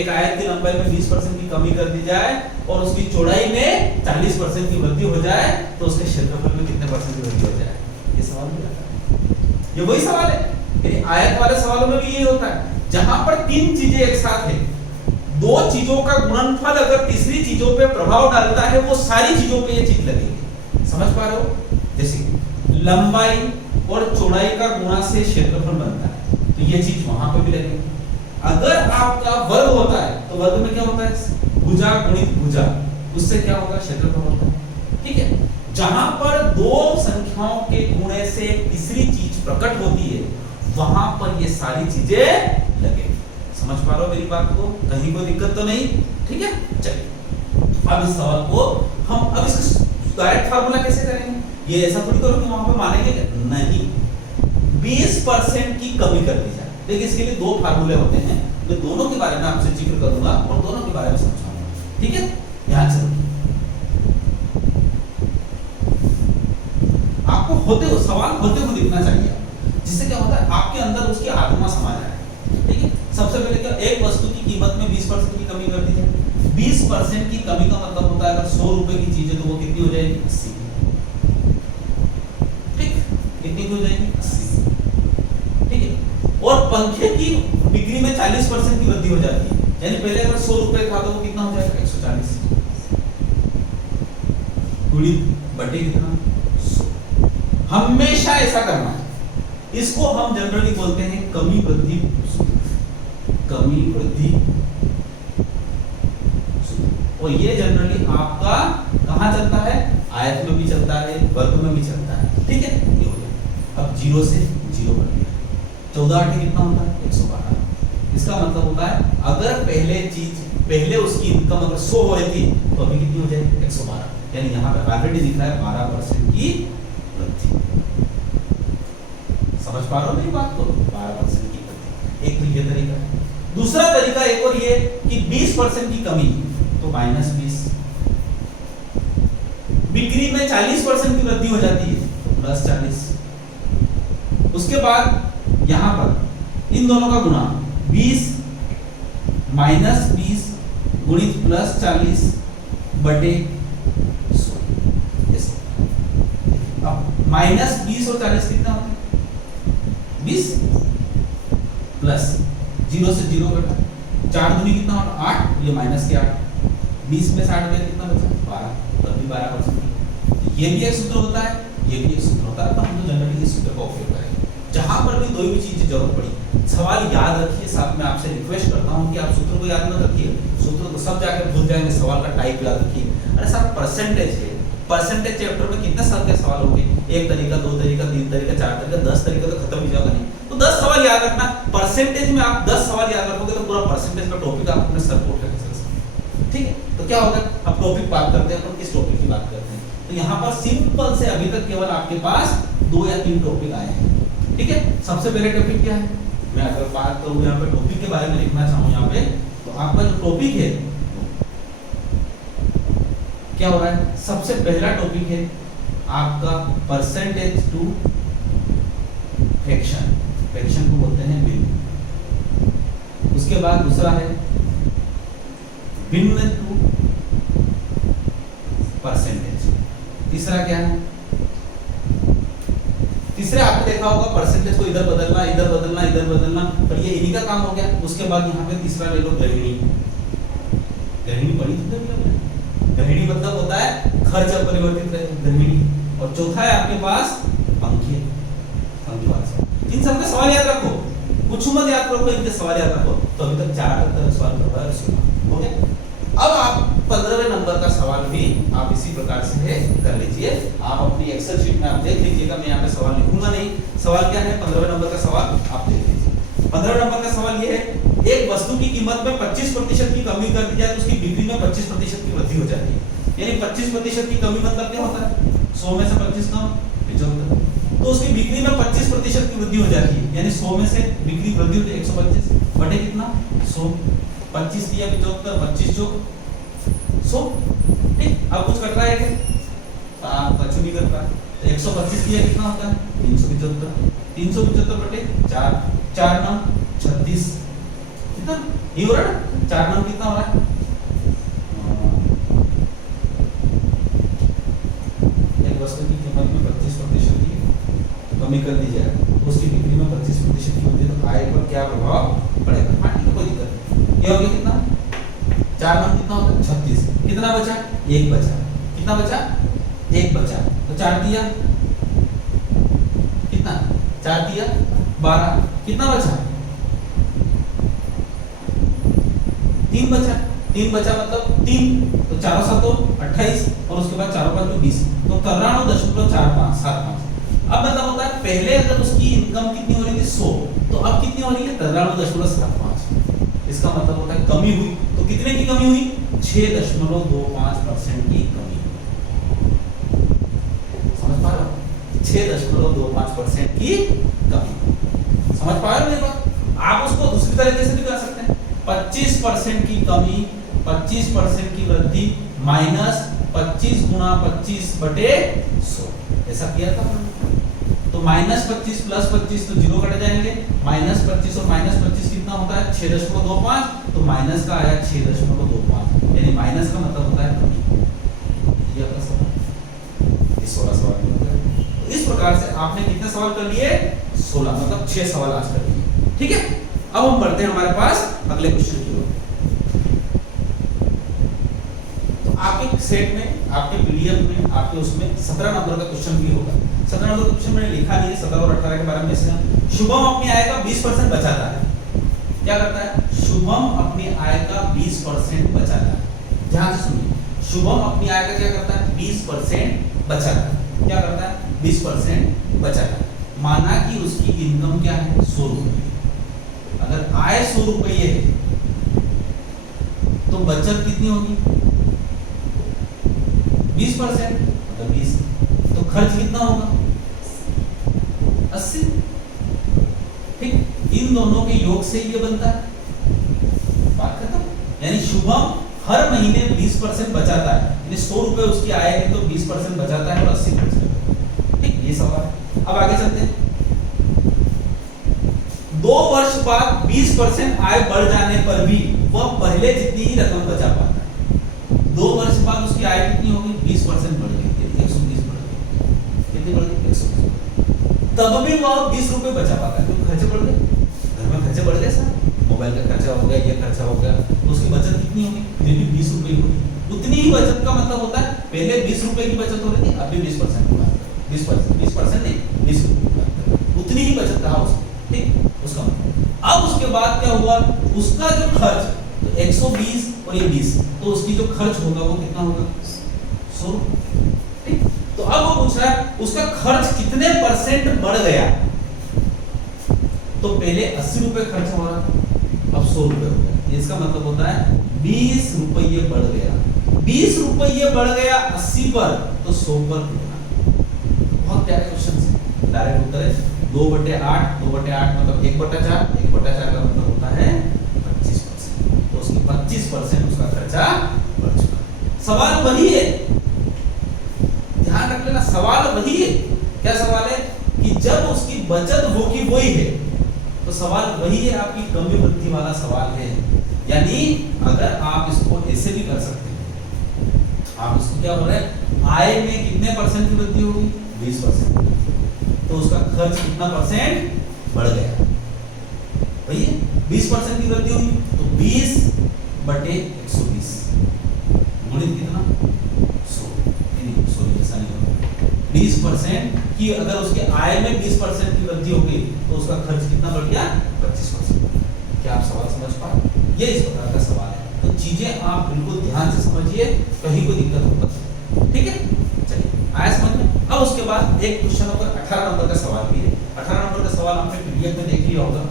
एक आयत की लंबाई में 20% की कमी कर दी जाए और उसकी चौड़ाई में 40% की वृद्धि हो जाए तो उसके क्षेत्रफल में कितने परसेंट की वृद्धि हो जाए? ये सवाल भी आता है। ये वही सवाल है। यानी आयत वाले सवालों में भी यही होता है, जहां पर तीन चीजें एक साथ है, दो चीजों का गुणनफल अगर तीसरी चीजों पे प्रभाव डालता है, वो सारी चीजों पे ये चीज लगेगी। समझ पा रहे हो? जैसे लंबाई और चौड़ाई का गुणा से क्षेत्रफल बनता है, तो ये चीज वहां पे भी लगेगी। अगर आपका वर्ग होता है तो वर्ग में क्या होता है? भुजा गुणित भुजा, उससे क्या होगा? क्षेत्रफल होता है। ठीक है, जहां पर दो संख्याओं के गुणे से तीसरी चीज प्रकट होती है, वहां पर ये सारी चीजें लगेगी। समझ पा रहे हो मेरी बात को? कहीं कोई दिक्कत तो नहीं? ठीक है, चलिए अब इस सवाल को हम अब इसका डायरेक्ट फार्मूला कैसे करेंगे? ये ऐसा थोड़ी करो कि वहां पे मानेंगे नहीं, 20% की कमी कर दी जाए। देखिए इसके लिए दो फार्मूले होते हैं, मैं दोनों के बारे में आपसे जिक्र करूंगा और दोनों के बारे में समझाऊंगा। ठीक है, ध्यान से आपको होते हुए सवाल होते हुए दिखना चाहिए, जिससे क्या होता है आपके अंदर उसकी आत्मा समा जाए। ठीक है, सबसे पहले क्या, एक वस्तु की कीमत में 20% की कमी कर दी जाए। 20% की कमी का मतलब होता है अगर 100 रुपए की चीज है तो वो कितनी हो जाएगी? 80। ठीक, कितनी हो जाएगी? 80। ठीक है, और पंखे की बिक्री में 40% की वृद्धि हो जाती है, यानी पहले अगर 100 रुपए था तो वो कितना हो जाएगा? 140 गुणित बटे कितना? 100। हमेशा ऐसा करना है। इसको हम जनरली बोलते हैं कमी वृद्धि सूत्र। कमी वृद्धि सूत्र, और ये जनरली आपका कहां चलता है? आयत में भी चलता है, वर्ग में भी चलता है। ठीक है, ये हो गया। अब 0 से 0 बन गया, 14 8 कितना होता है? 112। इसका मतलब होता है अगर पहले उसकी इनकम अगर 100 हो रही थी तो अभी कितनी हो जाएगी? 112। यानी यहाँ पे ऑलरेडी दिख रहा है 12% की वृद्धि। समझ पा रहे हो मेरी बात को? 12% की वृद्धि। एक तो ये तरीका है। दूसरा तरीका एक और ये कि 20% की कमी तो -20, बिक्री में 40% की वृद्धि हो जाती है तो +40। उसके बाद यहां पर इन दोनों का गुणा 20 -20 गुणित +40 बटे 100। अब -20 और 40 कितना होता है? 20 प्लस 0 से 0 कटा, 4 दूनी कितना होता है? 8, ये माइनस के 8, 20 में 60 गया कितना बचा? 12, तो अभी 12%। ये भी एक सूत्र होता है, ये भी एक सूत्र होता है, पर हम तो जनरली इस सूत्र का उपयोग करेंगे। जहां पर भी कोई भी चीज की जरूरत पड़ी, सवाल याद रखिए। साथ में आपसे रिक्वेस्ट करता हूं कि आप सूत्र को याद मत रखिए, सूत्र तो सब जाके भूल जाएंगे, सवाल का टाइप याद रखिए। अरे साहब परसेंटेज है, परसेंटेज चैप्टर में कितने साल के सवाल होंगे? एक तरीका, दो तरीका, तीन तरीका, चार तरीका, 10 तरीका तो खत्म हो जाएगा नहीं। तो 10 सवाल याद रखना। परसेंटेज में आप 10 सवाल याद रखोगे तो पूरा परसेंटेज का टॉपिक आप अपने सर पे उठा के चल सकते। ठीक है, तो क्या होगा? अब टॉपिक बात करते हैं, अपन किस टॉपिक की बात करते हैं। तो यहाँ पर सिंपल से अभी तक केवल आपके पास 2 या 3 टॉपिक आए हैं। ठीक है, सबसे पहले टॉपिक क्या है? मैं अगर बात करूं यहाँ पे टॉपिक के बारे में लिखना चाहूं यहाँ पे, तो आपका जो टॉपिक है क्या हो रहा है? सबसे पहला टॉपिक है आपका परसेंटेज टू फ्रैक्शन, फ्रैक्शन को बोलते हैं भिन्न। उसके बाद दूसरा है भिन्न टू परसेंटेज। तीसरा क्या है? तीसरे आपने देखा होगा परसेंटेज को इधर बदलना, इधर बदलना, इधर बदलना, पर ये इन्हीं का काम हो गया। उसके बाद यहाँ पे तीसरा ले लो ग्रहिणी। ग्रहिणी पढ़ी थी ना आपने? ग्रहिणी मतलब होता है खर्च अपरिवर्तित ग्रहिणी। और चौथा है आपके पास अंकीय, अंकीय। इन सब के सवाल याद रखो, कुछ मत याद रखो, इनके सवाल याद रखो। तो अभी तक 4 तक सवाल कर रहा है, हो गया। अब आप 15वें नंबर का सवाल भी आप इसी प्रकार से कर लीजिए। आप अपनी एक्सेल शीट में आप देख लीजिएगा, मैं यहाँ पे सवाल लिखूंगा नहीं। सवाल क्या है 15वें नंबर का सवाल, आप देख लीजिए। 15वें नंबर का सवाल ये है, एक वस्तु की कीमत में 25% की कमी कर दी जाए तो उसकी बिक्री में 25% की वृद्धि हो जाती है। यानी 25% की कमी मतलब क्या होता है, 100 में से 25 कम 75, तो उसकी बिक्री में 25% की वृद्धि हो जाती है। यानी 100 में से बिक्री वृद्धि होती है 125 बटे कितना 100, 25 दिया 75, 25 जो 100। ठीक, अब कुछ कट रहा है क्या, आप कुछ नहीं कर पाए, तो 125 दिया कितना होता है 375, 375 बटे 4, 4 9 36, कितना ये हो रहा है 4 9 कितना हो रहा है, एक वस्तु की कीमत में 25% की कमी कर दी जाए तो उसकी बिक्री में 25% की वृद्धि, तो आय पर क्या प्रभाव पड़ेगा। हाँ ठीक है, कोई दिक्कत नहीं। ये हो गया कितना 4 9 कितना होता है 36, कितना बचा 1 बचा, कितना बचा 1 बचा, तो 4 दिया कितना 4 दिया 12, कितना बचा 3 बचा, 3 बचा मतलब 3, तो 4 7 28 और उसके बाद 4 5 20, तो 93.4575। अब मतलब होता है पहले अगर उसकी इनकम कितनी हो रही थी 100, तो अब कितनी हो रही है 93.75। इसका मतलब होता है कमी हुई, तो कितने की कमी हुई 6.25% की कमी। समझ पा रहे हो, 6.25% की कमी। समझ पा रहे हो बात। आप उसको दूसरी तरीके से भी कर सकते हैं, 25% की कमी 25% की वृद्धि माइनस 25 गुणा 25 बटे 100, ऐसा किया था। तो -25 प्लस 25 तो जीरो कट जाएंगे, -25 और -25 कितना होता है 6.25, तो माइनस का आया 6.25, यानी माइनस का मतलब होता है कमी। ये आपका सवाल, ये 16 सवाल हो गए। तो इस प्रकार से आपने कितने सवाल कर लिए 16, मतलब 6 सवाल आज कर लिए। ठीक है, अब हम बढ़ते हैं हमारे पास अगले क्वेश्चन की ओर। तो आपके सेट में, आपके पीडीएफ में, आपके उसमें 17 नंबर का क्वेश्चन भी होगा। 17 नंबर का क्वेश्चन मैंने लिखा नहीं है, 17 और 18 के बारे में इसमें शुभम अपनी आय का 20% बचाता है। क्या करता है, शुभम अपनी आय का 20% बचाता है। ध्यान से सुनिए, शुभम अपनी आय का क्या करता है 20% बचाता है। क्या करता है 20% बचाता है। माना कि उसकी इनकम क्या है 100 रुपये, अगर आय 100 रुपये है तो बचत कितनी होगी 20%, मतलब 20, तो खर्च कितना होगा 80। ठीक, इन दोनों के योग से ये बनता है, बात खत्म। यानी शुभम हर महीने 20% बचाता है, यानी 100 रुपए उसकी आय है तो 20% बचाता है और 80%। ठीक, ये सवाल है। अब आगे चलते हैं। 2 वर्ष बाद 20% आय बढ़ जाने पर भी वह पहले जितनी ही रकम बचा पाता है। 2 वर्ष बाद उसकी आय कितनी होगी 20% बढ़ गई, 120 बढ़ गई, कितनी बढ़ गई 120, तब भी वह 20 रुपए बचा पाता है, क्योंकि खर्चे बढ़ गए, घर में खर्चे बढ़ गए सर, मोबाइल का खर्चा हो गया, ये खर्चा हो गया, तो उसकी बचत कितनी होगी फिर भी 20 रुपए होगी। उतनी ही बचत का मतलब होता है पहले 20 रुपए की बचत हो रही थी, अभी 20% की बात करें, 20% नहीं 20 रुपए की बात करें, उतनी ही बचत रहा उसकी। ठीक, उसका अब उसके बाद क्या हुआ, उसका जो खर्च तो 120 और ये 20, तो उसकी जो खर्च होगा वो कितना होगा 100। ठीक, तो अब वो पूछ रहा है उसका खर्च कितने % बढ़ गया। तो पहले 80 रुपए खर्च हो रहा था, अब 100 रुपए हो गया। इसका मतलब होता है 20 रुपये बढ़ गया। 20 रुपये बढ़ गया 80 पर, तो 100 पर कितना। बहुत प्यारे क्वेश्चन है, डायरेक्ट उत्तर है 2/8, 2/8 मतलब 1/4, 1/4 का मतलब होता है 25%, तो उसकी 25% उसका खर्चा बढ़ चुका। सवाल वही है, ध्यान रख लेना, सवाल वही है। क्या सवाल है कि जब उसकी बचत होगी वही है, तो सवाल वही है, आपकी कमी वृद्धि वाला सवाल है। यानी अगर आप इसको ऐसे भी कर सकते हैं, आप इसको क्या बोल रहे हैं आय में कितने % की वृद्धि होगी 20%, तो उसका खर्च कितना % बढ़ गया भैया 20% की वृद्धि हुई, तो 20/120 गुणित कितना 100, सॉरी ऐसा नहीं होगा। 20% की अगर उसके आय में 20% की वृद्धि हो गई तो उसका खर्च कितना बढ़ गया 25%। क्या आप सवाल समझ पाए, ये इस प्रकार का सवाल है। तो चीजें आप बिल्कुल ध्यान से समझिए, कहीं कोई दिक्कत होगा, ठीक है। चलिए आया समझ में। अब उसके बाद एक क्वेश्चन नंबर 18 नंबर का सवाल भी है। 18 नंबर का सवाल आपने पीडीएफ में देख लिया होगा,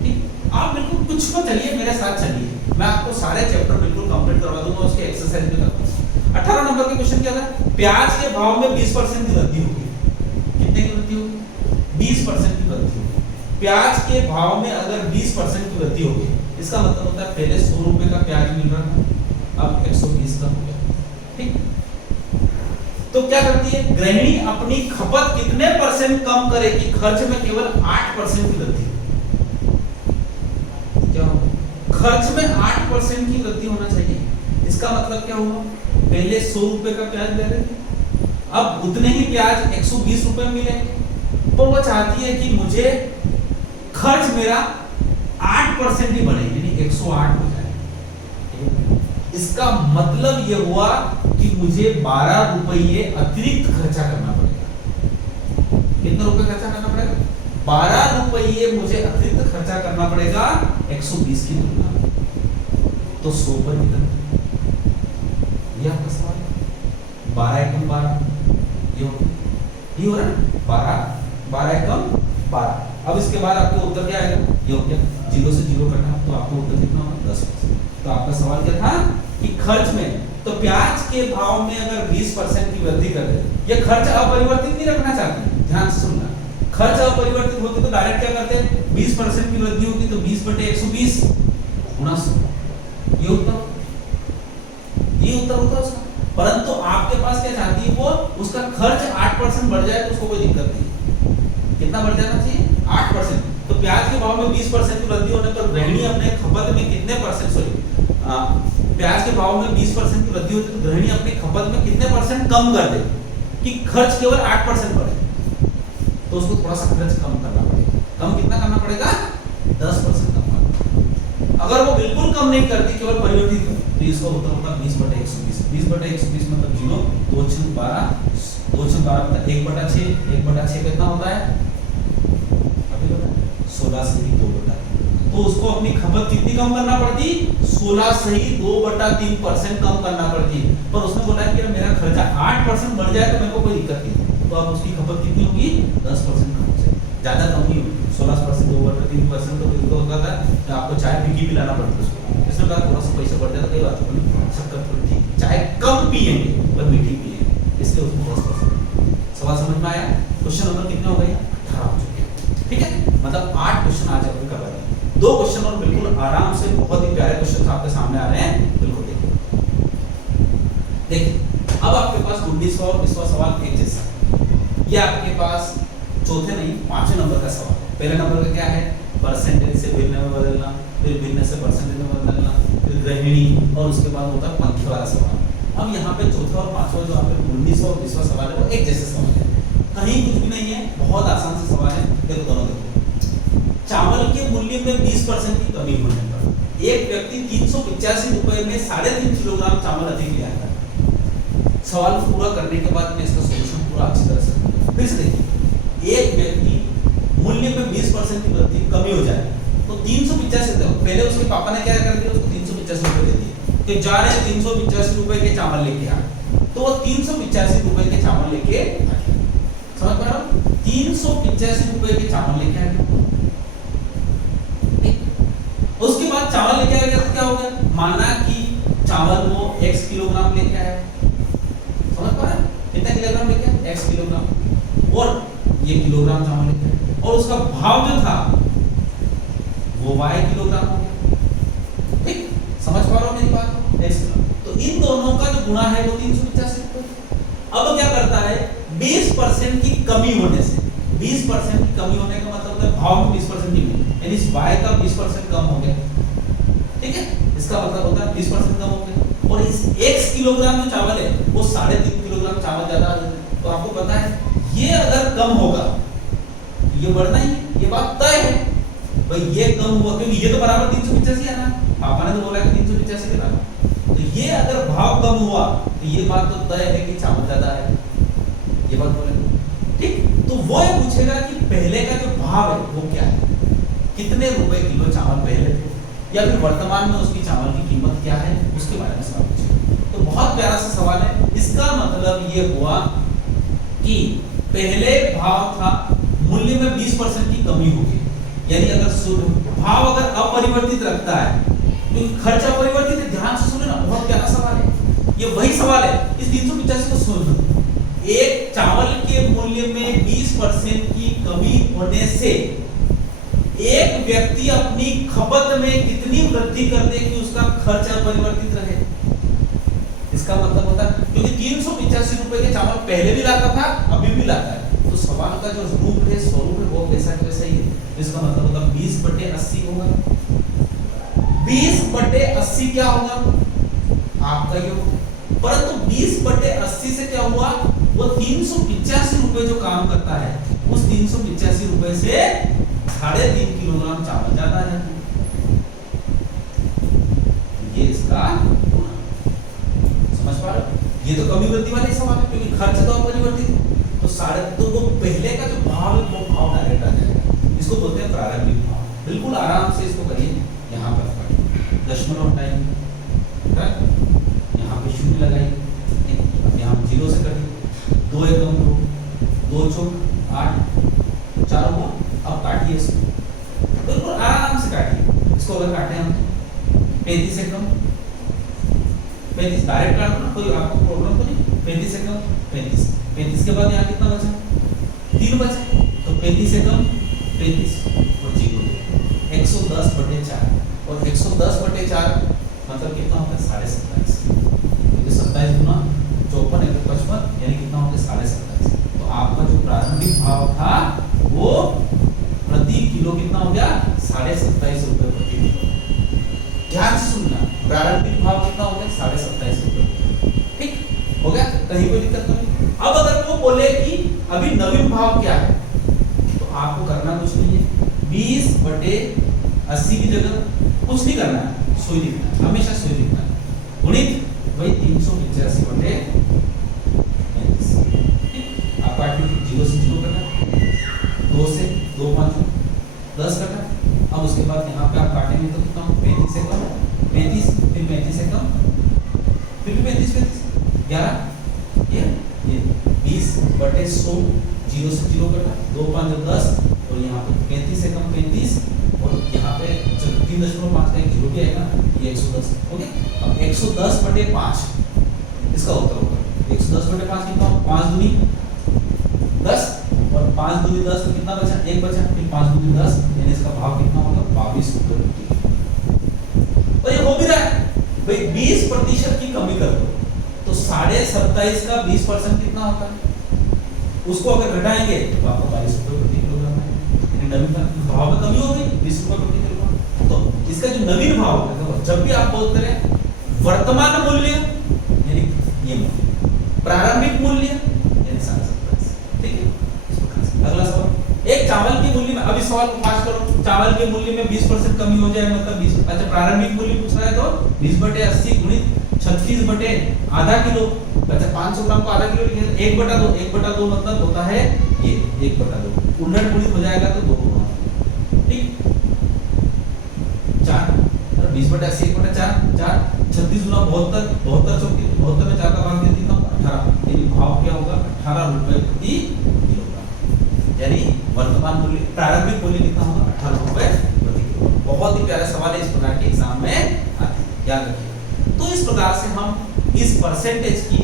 ठीक। आप बिल्कुल कुछ को चलिए, मेरे साथ चलिए, मैं आपको सारे चैप्टर बिल्कुल कंप्लीट करवा दूंगा, उसके एक्सरसाइज भी करवा दूंगा। 18 नंबर का क्वेश्चन क्या था, प्याज के भाव में 20% की वृद्धि होगी। कितने की वृद्धि होगी? 20% की वृद्धि होगी। प्याज के भाव में अगर 20% की वृद्धि होगी, इसका मतलब होता है पहले 100 रुपए का प्याज मिल रहा था, अब 120 का हो गया, ठीक। तो क्या करती है गृहिणी, अपनी खपत कितने परसेंट कम करेगी? खर्च में केवल 8% की वृद्धि। क्या होगा? खर्च में 8% की वृद्धि होना चाहिए। इसका मतलब क्या हुआ, पहले 100 रुपए का प्याज ले रहे थे, अब उतने ही प्याज 120 रुपए मिलेंगे। तो वो चाहती है कि मुझे खर्च मेरा 8% ही बढ़े, यानी 108 हो जाए। इसका मतलब ये हुआ कि मुझे 12 रुपये अतिरिक्त खर्चा करना पड़ेगा। कितने रुपए खर्चा करना पड़ेगा? 12 रुपये मुझे अतिरिक्त खर्चा करना पड़ेगा 120 की तुलना में। तो 100 पर कितना? ये आपका सवाल है। 12 एकम 12, ये हो रहा है 12 एकम 12। अब इसके बाद आपको उत्तर क्या आएगा? ये हो गया, 0 से 0 कटा, तो आपको उत्तर कितना होगा? 10%। तो आपका सवाल क्या था कि खर्च में, तो प्याज के भाव में अगर 20% की वृद्धि कर दे, ये खर्च अपरिवर्तित नहीं रखना चाहते, ध्यान से सुनना। खर्च अपरिवर्तित होते तो डायरेक्ट क्या करते, 20% की वृद्धि होगी तो 20/120 गुणा 100, ये उत्तर होता उसका। परंतु आपके पास क्या चाहती है वो, उसका खर्च 8% बढ़ जाए तो उसको कोई दिक्कत नहीं। कितना बढ़ जाना चाहिए? 8%। तो प्याज के भाव में 20% की वृद्धि होने पर गृहिणी अपने खपत में कितने परसेंट, प्याज के भाव में 20% की वृद्धि होती है तो गृहिणी अपनी खपत में कितने परसेंट कम कर दे कि खर्च केवल 8% बढ़े। तो उसको थोड़ा सा खर्च कम करना पड़ेगा। कम कितना करना पड़ेगा? 10% कम करना पड़ेगा। अगर वो बिल्कुल कम नहीं करती, केवल परिवर्तित कर, तो इसका उत्तर होगा 20/120। 20/120 मतलब 0, 2 6 12, 2 6 12 मतलब 1/6, 1/6 कितना होता है? अभी बताया 16 से 2/3। तो उसको अपनी खपत कितनी कम करना पड़ती? 16 से 2/3% कम करना पड़ती। पर उसने बोला कि मेरा खर्चा 8% बढ़ जाए तो मेरे को कोई दिक्कत नहीं, तो अब उसकी खपत कितनी होगी? 10% कम हो जाए, ज्यादा कम नहीं होगी। 16% 2/3% तो बिल्कुल होता था कि आपको चाय फीकी पिलाना पड़ता उसको। इसमें कहा थोड़ा सा पैसा बढ़ जाता, कोई बात नहीं, शक्कर थोड़ी ठीक, चाय कम पिएंगे पर मीठी पिएंगे, इसलिए उसको 10%। सवाल समझ में आया? क्वेश्चन नंबर कितने हो गए? 18 हो चुके हैं, ठीक है। मतलब 8 क्वेश्चन आज अपन कर रहे हैं। 2 क्वेश्चन और बिल्कुल आराम से, बहुत ही प्यारे क्वेश्चन आपके सामने आ रहे हैं, बिल्कुल देखिए। अब आपके पास 19वां और 20वां सवाल एक जैसा। ये आपके पास चौथे नहीं 5वें नंबर का सवाल है। पहले नंबर का क्या है? परसेंटेज से भिन्न में बदलना, फिर भिन्न से परसेंटेज में बदलना, फिर गृहिणी, और उसके बाद होता है पंक्ति वाला सवाल। अब यहाँ पे चौथा और 5वां जो आपके 19वां और 20वां सवाल है वो एक जैसे सवाल है, कहीं कुछ भी नहीं है, बहुत आसान से सवाल है। देखो दोनों देखो। चावल के मूल्य में 20% की कमी होने पर एक व्यक्ति 385 रुपए में 3.5 किलोग्राम चावल अधिक ले आया। सवाल पूरा करने के बाद में इसका सॉल्यूशन पूरा अच्छी तरह से फिर से देखिए। एक व्यक्ति मूल्य में 20% की वृद्धि कमी हो जाए तो 385 रुपए, पहले उसके पापा ने क्या कर दिया, उसको 385 रुपए दे दिए कि जा रहे 385 रुपए के चावल लेके आ, तो वो 385 रुपए के चावल लेके आ गया। समझ पा रहे हो? 385 रुपए के चावल लेके आ गया। उसके बाद चावल लेके आ गया तो क्या हो गया, माना कि चावल वो x किलोग्राम लेके आया। समझ पा रहे? कितना किलोग्राम लेके आया? x किलोग्राम, और ये किलोग्राम चावल लेके आया, और उसका भाव जो था वो y किलोग्राम हो गया। ठीक, समझ पा रहे हो मेरी बात? x तो इन दोनों का जो गुणा है वो 385 रुपए। अब क्या करता है, 20% की कमी होने से, 20% की कमी होने का मतलब है भाव में 20% की कमी, यानी इस y का 20% कम हो गया। ठीक है, इसका मतलब होता है 20% कम हो गया, और इस x किलोग्राम जो चावल है वो 3.5 किलोग्राम चावल ज्यादा आ जाता। तो आपको पता है ये अगर कम होगा ये बढ़ना ही, ये बात तय है भाई, ये कम हुआ क्योंकि ये तो बराबर 385 है ना, पापा ने तो बोला कि 385 के बराबर, तो ये अगर भाव कम हुआ तो ये बात तो तय है कि चावल ज्यादा है, ये बात बोले। ठीक, तो वो ये पूछेगा कि पहले का जो भाव है वो क्या है, कितने रुपए किलो चावल पहले थे, या फिर वर्तमान में उसकी चावल की कीमत क्या है, उसके बारे में सवाल पूछेगा। तो बहुत प्यारा सा सवाल है। इसका मतलब ये हुआ कि पहले भाव था, मूल्य में 20% की कमी होगी, यानी अगर भाव अगर अपरिवर्तित रखता है, क्योंकि खर्च अपरिवर्तित है, ध्यान से सुने ना, बहुत प्यारा सवाल है, ये वही सवाल है। इस 385 को सुन लो। एक चावल के मूल्य में 20% की कमी होने से एक व्यक्ति अपनी खपत में कितनी वृद्धि कर दे कि उसका खर्च अपरिवर्तित रहे। इसका मतलब होता है, क्योंकि 385 रुपए के चावल पहले भी लाता था, अभी भी लाता है, तो सवाल का जो रूप है, स्वरूप है, वो वैसा का वैसा ही है। इसका मतलब होता है 20/80 होगा। 20/80 क्या होगा आपका ये, परंतु 20/80 से क्या हुआ, वो 385 रुपए जो काम करता है, उस 385 रुपए से 3.5 किलोग्राम चावल ज्यादा आ जाता है। ये इसका समझ पा रहे हो? ये तो कमी वृद्धि वाले सवाल है, क्योंकि खर्च तो अपरिवर्तित है, तो वो पहले का जो भाव है वो भाव डायरेक्ट आ जाएगा। इसको बोलते हैं प्रारंभिक भाव। बिल्कुल आराम से इसको करिए। यहाँ पर दशमलव हटाएंगे, यहाँ पे 0 लगाइए, यहाँ 0 से कटिए, 2 एकम 2 चौक 8 4 हुआ। अब काटिए इसको, बिल्कुल आराम से काटिए इसको। अगर काटे हम 35 एकम 35 डायरेक्ट काट दो ना, कोई आपको प्रॉब्लम तो नहीं। 35 एकम 35 के बाद यहाँ कितना बचा, 3 बचा, तो 35 एकम 35 और 0 110/4, और 110/4 मतलब कितना होता है 27.5, क्योंकि 27 गुना 54 एक 55, यानी कितना होता है 27.5। तो आपका जो प्रारंभिक भाव था वो प्रति किलो कितना हो गया, 27.5 रुपए प्रति किलो। ध्यान से सुनना, प्रारंभिक भाव कितना हो गया, 27.5 रुपए। ठीक हो गया, कहीं कोई दिक्कत नहीं। अब अगर वो बोले कि अभी नवीन भाव क्या है, तो आपको करना कुछ नहीं है, 20/80 की जगह कुछ नहीं करना है, सुई लिखना है, हमेशा सुई लिखना है। गुणित वही 385/35। आप काट लीजिए, 0 से 0 कटा, 2 से 2 5 10 कटा। अब उसके बाद यहाँ पे आप काटेंगे तो कितना, 35 से कम 35, फिर 35 से कम, फिर भी 35 11, ये 20/100, 0 से 0 कटा, 2 5 10, और यहाँ पे 35 से कम 35, और यहाँ पे 3.5 का एक 0 भी आएगा, ये 110 हो गया। अब 110/5 इसका उत्तर होगा। 110/5 कितना, 5 दूनी 10, और 5 दूनी 10 तो कितना बचा, 1 बचा, फिर 5 दूनी 10, यानी इसका भाव कितना होगा, 22 रुपए प्रति किलो। तो ये हो भी रहा है भाई, 20% की कमी कर दो तो 27.5 का 20% कितना होता है, उसको अगर घटाएंगे तो आपको 22 रुपए प्रति किलोग्राम है। नवीन भाव में कमी हो गई, 20 रुपए प्रति किलोग्राम। तो इसका जो नवीन भाव है, देखो जब भी आप बोलते रहे वर्तमान मूल्य यानी ये मूल्य, प्रारंभिक मूल्य यानी 27.5। ठीक है, अगला सवाल, एक चावल के मूल्य में, अभी सवाल को पास करो, चावल के मूल्य में 20% कमी हो जाए मतलब 20, अच्छा प्रारंभिक मूल्य पूछ रहा है तो 20/80 गुणित 36/आधा किलो, अच्छा 500 ग्राम को आधा किलो लिखेंगे, 1/2, 1/2 मतलब होता है ये 1/2, उलट गुणित हो जाएगा तो 2 गुना, ठीक 4, 20/80 1/4, 4 36 गुना 72, 72 चौकी 72 में 4 का भाग दे देता हूं 18, यानी भाव क्या होगा 18 रुपए प्रति किलोग्राम, यानी वर्तमान मूल्य प्रारंभिक मूल्य कितना होगा 18 रुपए प्रति किलो। बहुत ही प्यारा सवाल है, इस प्रकार के एग्जाम में आते हैं, याद रखिए। तो इस प्रकार से हम इस परसेंटेज की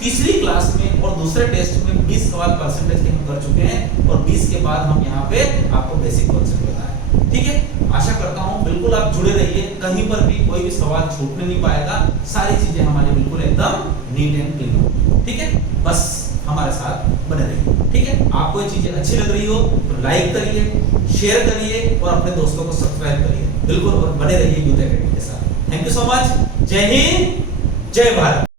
तीसरी क्लास में और दूसरे टेस्ट में 20 सवाल परसेंटेज के हम कर चुके हैं, और 20 के बाद हम यहाँ पे आपको बेसिक कॉन्सेप्ट बताएं। ठीक है, आशा करता हूँ बिल्कुल आप जुड़े रहिए, कहीं पर भी कोई भी सवाल छूटने नहीं पाएगा, सारी चीजें हमारी बिल्कुल एकदम नीट एंड क्लीन होगी। ठीक है, बस हमारे साथ बने रहिए। ठीक है, आपको ये चीजें अच्छी लग रही हो तो लाइक करिए, शेयर करिए और अपने दोस्तों को सब्सक्राइब करिए, बिल्कुल, और बने रहिए यूथ एकेडमी के साथ। Thank you so much. जय हिंद, जय भारत।